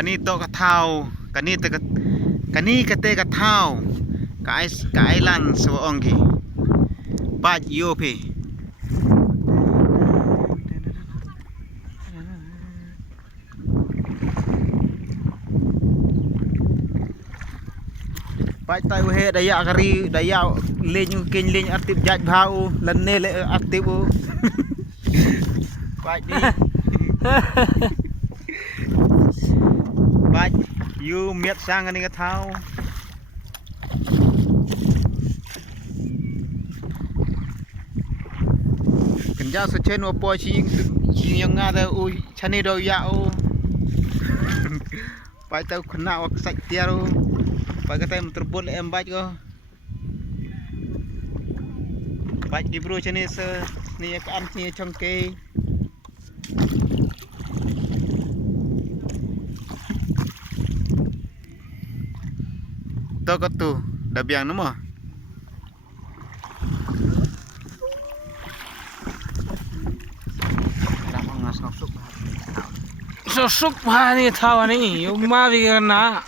Kani to ka thau kani te kani kate ka thau ka ai lan so ongi baj yo phi baj tai he daya kari daya leñ keny leñ atip jaj bhau lan ne le atip u baj đi baj yu miet sang ani ka thau kenja suchen opo ching yang ngada u chani do ya u baj tau khna ok sak tiaru baj kata terbol em baj ko baj di bro chani se ni ka an ni chongke to ko tu dabiang namo Sosok bah ni tahu ni, yo ma bikin na.